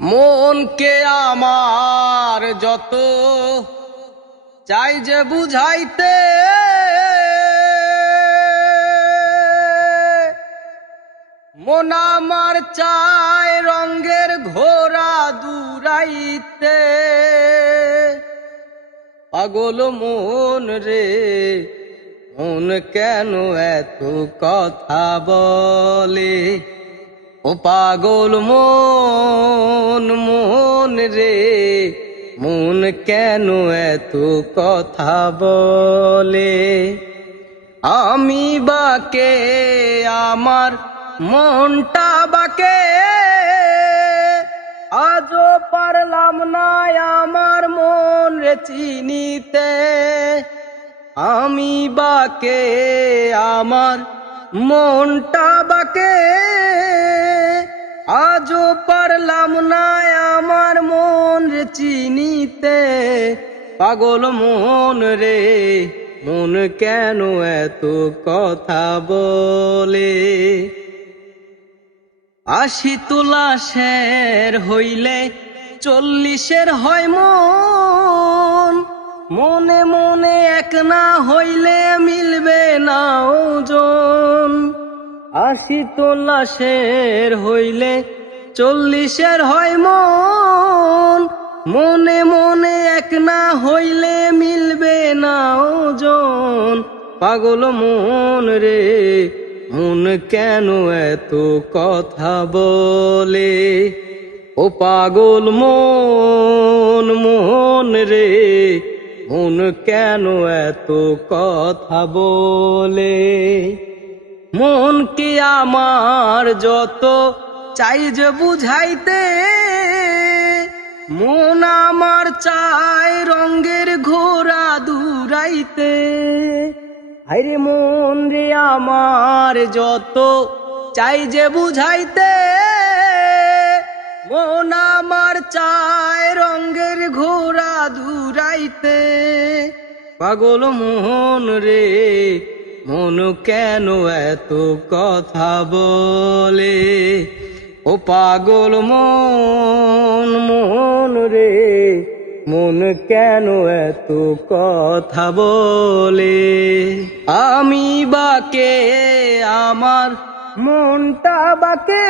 মনকে আমার যত চাই যে বুঝাইতে, মন আমার চায় রঙ্গের ঘোড়া দূরাইতে। পাগল মন রে, মন কেন এত কথা বলে? ও পাগল মন মন রে, মন কেন এত কথা বলে? আমি বাকে, আমার মনটা বাকে, আজও পারলাম না আমার মন রে চিনিতে। আমি বাকে, আমার মনটা বাকে চিনিতে। পাগল মন রে, মন কেন এত কথা বলে? আশি তোলা শের হইলে চল্লিশের হয় মন। মনে মনে এক না হইলে মিলবে না ওজন। আশি তোলা শের হইলে চল্লিশের হয় মন। মনে মনে এক না হইলে মিলবে না ওজন। পাগল মন রে, মন কেন এত কথা বলে? ও পাগল মন মন রে, মন কেন এত কথা বলে? মন কি আমার যত চাই যে বুঝাইতে? মন আমার চাই রঙ্গের ঘোড়া দূরাইতে। হাইরে মন রে আমার, যত চাই যে বুঝাইতে। মন আমার চায় রঙ্গের ঘোড়া দূরাইতে। পাগল মোহন রে, মন কেন এত কথা বলে? ও পাগল মন মন রে, মন কেন এত কথা বলে? আমি বাকে, আমার মনটা বাকে